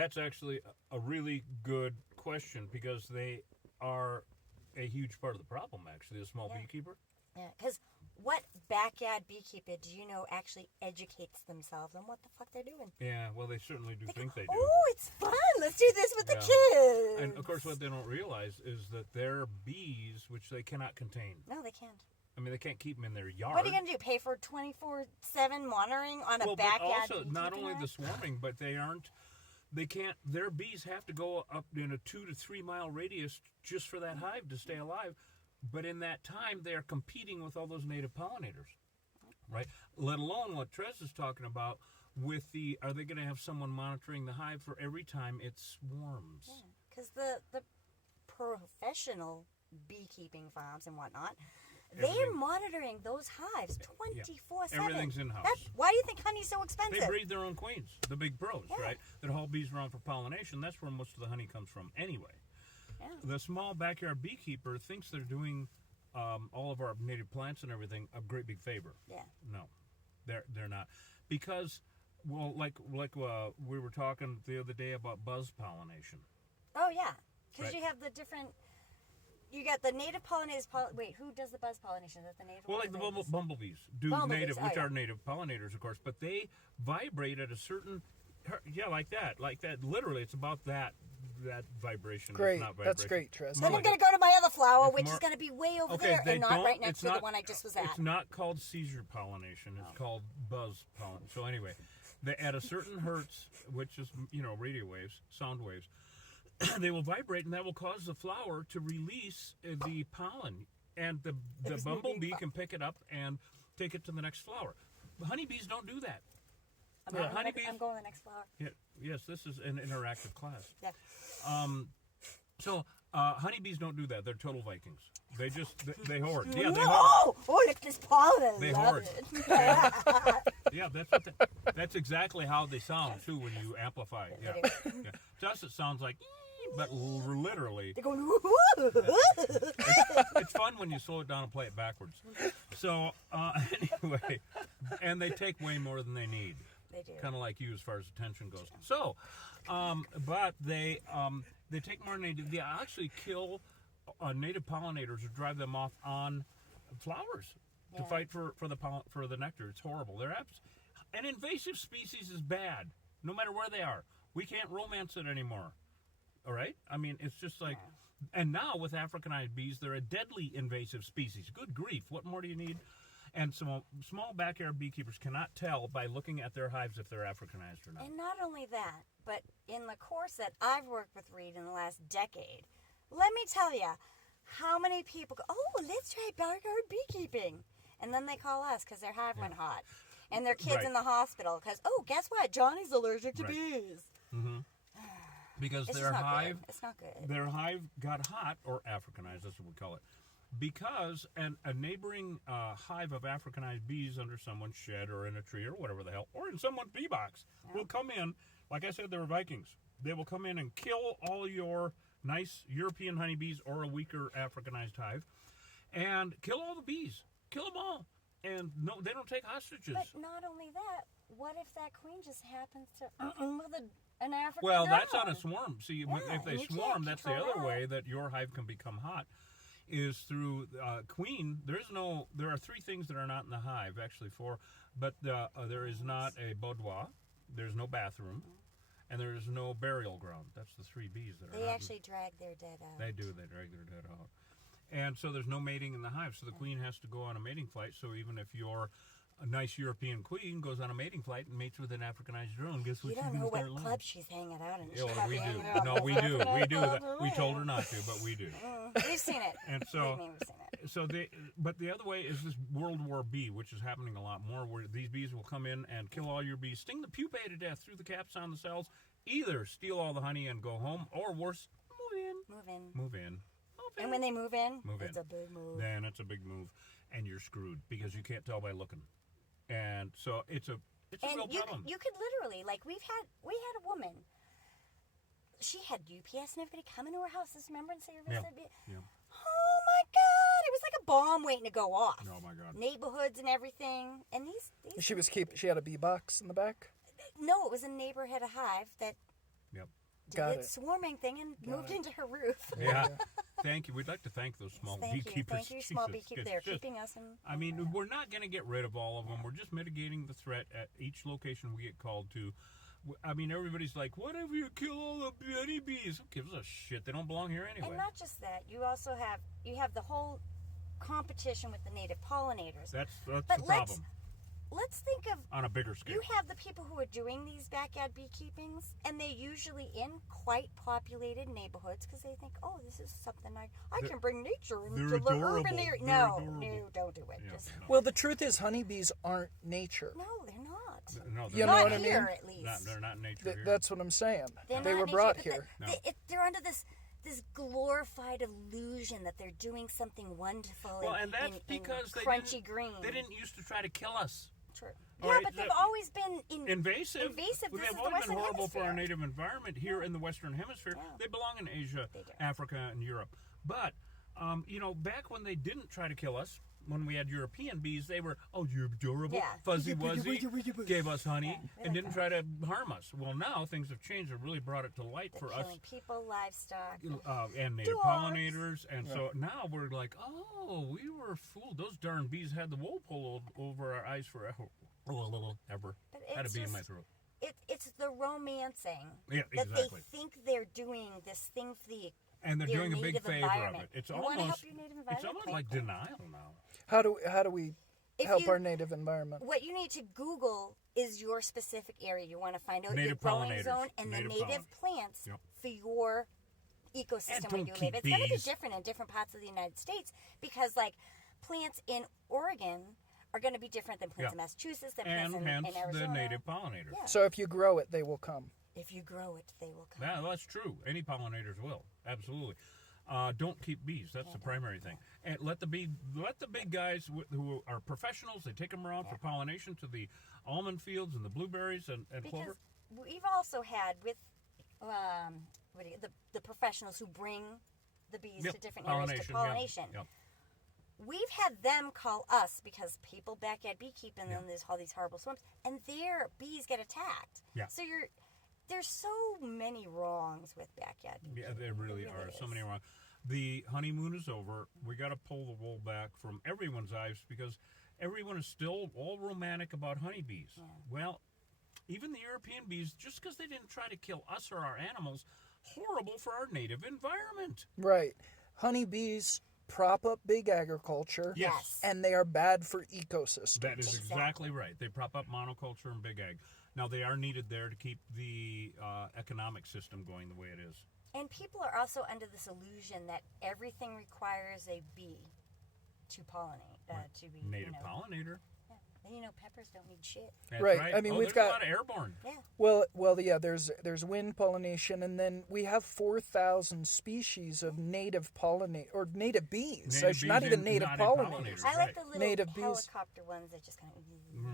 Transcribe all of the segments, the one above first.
That's actually a really good question because they are a huge part of the problem, actually, the small beekeeper. Yeah, because what backyard beekeeper do you know actually educates themselves on what the fuck they're doing? Yeah, well, they certainly do think they do. Oh, it's fun. Let's do this with the kids. And, of course, what they don't realize is that they're bees, which they cannot contain. No, they can't. I mean, they can't keep them in their yard. What are you going to do? Pay for 24/7 monitoring on a backyard? But also, not only the swarming, but they can't, their bees have to go up in a 2 to 3 mile radius just for that hive to stay alive. But in that time, they are competing with all those native pollinators, right? Let alone what Trez is talking about with are they going to have someone monitoring the hive for every time it swarms? Yeah, because the professional beekeeping farms and whatnot, they're monitoring those hives 24/7. Everything's in-house. Why do you think honey's so expensive? They breed their own queens, the big pros, right? That haul bees around for pollination. That's where most of the honey comes from anyway. Yeah. The small backyard beekeeper thinks they're doing all of our native plants and everything a great big favor. Yeah. No, they're not. Because, well, like we were talking the other day about buzz pollination. Oh, yeah. Because Right. you have the different... You got the native pollinators. Wait, who does the buzz pollination? Is that the native? Well, like the bumblebees do native, which are native pollinators, of course, but they vibrate at a certain, like that. Literally, it's about that vibration. Great, not vibration. that's great, Tress. Then I'm going to go to my other flower, which is going to be way over there, and not right next to the one I just was at. It's not called seizure pollination. It's called buzz pollination. So anyway, at a certain hertz, which is radio waves, sound waves. They will vibrate, and that will cause the flower to release the pollen, and the bumblebee can pick it up and take it to the next flower. The honeybees don't do that. I'm going to the next flower. Yeah, yes, this is an interactive class. Yeah. So honeybees don't do that. They're total Vikings. They hoard. Yeah, they hoard. Oh, look at this pollen. They hoard. Yeah, that's exactly how they sound too when you amplify it. Yeah. To us, it sounds like. But literally, They're going. it's fun when you slow it down and play it backwards. So anyway, and they take way more than they need. They do. Kind of like you as far as attention goes. So, but they take more than they do. They actually kill native pollinators or drive them off on flowers to fight for the nectar. It's horrible. An invasive species is bad, no matter where they are. We can't romance it anymore. All right? I mean, it's just like... And now with Africanized bees, they're a deadly invasive species. Good grief. What more do you need? And small backyard beekeepers cannot tell by looking at their hives if they're Africanized or not. And not only that, but in the course that I've worked with Reed in the last decade, let me tell you how many people go, oh, let's try backyard beekeeping. And then they call us because their hive went hot. And their kid's in the hospital because, oh, guess what? Johnny's allergic to bees. Mm-hmm. Because It's their just not hive, good. It's not good. Their hive got hot, or Africanized, that's what we call it, because a neighboring hive of Africanized bees under someone's shed or in a tree or whatever the hell, or in someone's bee box, will come in. Like I said, they were Vikings. They will come in and kill all your nice European honeybees or a weaker Africanized hive, and kill all the bees. Kill them all. And no, they don't take hostages. But not only that, what if that queen just happens to with an African Well, girl? that's on a swarm. See, if they swarm, that's the other way that your hive can become hot, is through queen. There are 3 things that are not in the hive, actually 4, but there is not a boudoir, there's no bathroom, and there is no burial ground. That's the 3 bees that are They actually drag their dead out. They do. They drag their dead out. And so there's no mating in the hive, so the queen has to go on a mating flight. So even if you're a nice European queen goes on a mating flight and mates with an Africanized drone, guess what? You don't know what club she's hanging out in. Yeah, well, we do. No, we do. We do. We told her not to, but we do. We've seen it. And so, We've seen it. But the other way is this World War bee, which is happening a lot more, where these bees will come in and kill all your bees, sting the pupae to death through the caps on the cells, either steal all the honey and go home, or worse, move in. And when they move in, it's a big move. Then it's a big move, and you're screwed because you can't tell by looking. And so it's a real problem. You could literally, like, we had a woman. She had UPS and everybody come into her house. This remembrance service. Yeah. Oh my God! It was like a bomb waiting to go off. Oh my God! Neighborhoods and everything, and these. She had a bee box in the back. No, it was a neighbor had a hive that. Yep. did Got its it. swarming thing and moved into her roof. Yeah. Thank you. We'd like to thank those small beekeepers. Thank you, small Jesus, beekeepers. it's They're just- keeping us in. I mean, we're not going to get rid of all of them. We're just mitigating the threat at each location we get called to. I mean, everybody's like, what if you kill all the honeybees? Who gives a shit? They don't belong here anyway. And not just that, you also have the whole competition with the native pollinators. That's But the problem let's think of, on a bigger scale. you have the people who are doing these backyard beekeepings, and they're usually in quite populated neighborhoods because they think, oh, this is something I can bring nature into they're the adorable. urban area. They're No, adorable. don't do it. Yeah, Just, no. Well, the truth is, honeybees aren't nature. no, they're not. No, You they're know Not what I mean? here, at least. They're not in nature Th- here. that's what I'm saying. They're They not were nature, brought but here. No. They're under this glorified illusion that they're doing something wonderful Well, and, and that's and because they crunchy didn't, green. they didn't used to try to kill us. True. All Yeah, right, but they've the- always been Invasive. Invasive. Well, This they've is the always been Western horrible for our Hemisphere. native environment here in the Western Hemisphere. Yeah. They belong in Asia, They do. Africa, and Europe. But, back when they didn't try to kill us, when we had European bees, they were, oh, you're adorable, Yeah. fuzzy wuzzy, gave us honey, Yeah, they and like didn't try to harm us. Well, now things have changed and really brought it to light They're for us. killing people, livestock. And native Dogs. pollinators, and so now we're like, oh, we were fooled. Those darn bees had the wool pulled over our eyes forever. Ever. But Had a it's bee in my just- throat. It's the romancing Yeah, that exactly. they think they're doing this thing for the And they're their doing a big native favor of environment. it. It's You wanna help almost, your native it's environment? almost Plant like plants. denial now. How do we If help you- our native environment? What you need to Google is your specific area. You want to find out Native your growing pollinators. zone and Native the native plants Yep. for your And ecosystem don't where you keep live. It's going to be bees. different in different parts of the United States because, like, plants in Oregon are going to be different than plants Yeah. in Massachusetts, than And plants hence in Arizona. the native pollinators. Yeah. So if you grow it, they will come. If you grow it, they will come. Yeah, that's true. Any pollinators will. Absolutely. Don't keep bees. That's the primary thing. And let the big guys who are professionals. They take them around for pollination to the almond fields and the blueberries and clover. Because we've also had with the professionals who bring the bees Yep, to different areas to pollination. Yep. We've had them call us because people backyard beekeeping and then there's all these horrible swarms and their bees get attacked. Yeah. So there's so many wrongs with backyard beekeeping. Yeah, there really There are so is. many wrong. The honeymoon is over. We got to pull the wool back from everyone's eyes because everyone is still all romantic about honeybees. Yeah. Well, even the European bees, just because they didn't try to kill us or our animals, horrible for our native environment. Right. Honeybees prop up big agriculture. Yes. And they are bad for ecosystems. That is Exactly. exactly right. They prop up monoculture and big ag. Now, they are needed there to keep the economic system going the way it is. And people are also under this illusion that everything requires a bee to pollinate, to be Native pollinator. Yeah. And peppers don't need shit. That's Right. right. I mean, oh, we've there's got- a lot of airborne. Yeah. Well, yeah. There's wind pollination, and then we have 4,000 species of native native bees. Native Not bees even and native not pollinators. pollinators. I like right. the little Native bees. helicopter ones that just kind of.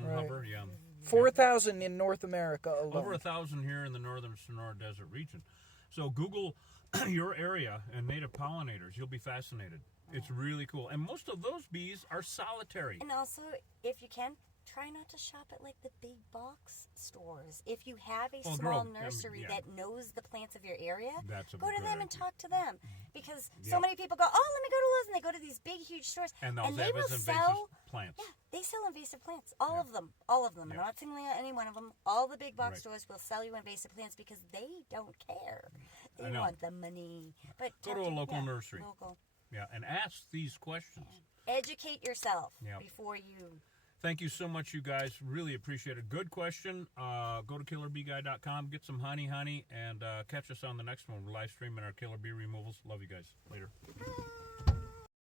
Right. Hover, yeah. 4,000 in North America alone. Over 1,000 here in the northern Sonora Desert region. So Google your area and native pollinators. You'll be fascinated. It's really cool. And most of those bees are solitary. And also, if you can, try not to shop at like the big box stores. If you have a Well, small grow- nursery yeah. that knows the plants of your area, That's a go to good them and idea. talk to them. Because Yeah. so many people go, oh, let me go to Lowe's, and they go to these big, huge stores, And they'll they have will invasive sell. plants. Yeah, they sell invasive plants. All of them. All of them. Yeah. I'm not singling out any one of them. All the big box Right. stores will sell you invasive plants because they don't care. I They know. want the money. But Go talk to a local nursery. Local. Yeah, and ask these questions. Educate yourself Yeah. before you. Thank you so much, you guys. Really appreciate it. Good question. Go to killerbeeguy.com, get some honey, and catch us on the next one. We're live streaming our killer bee removals. Love you guys. Later.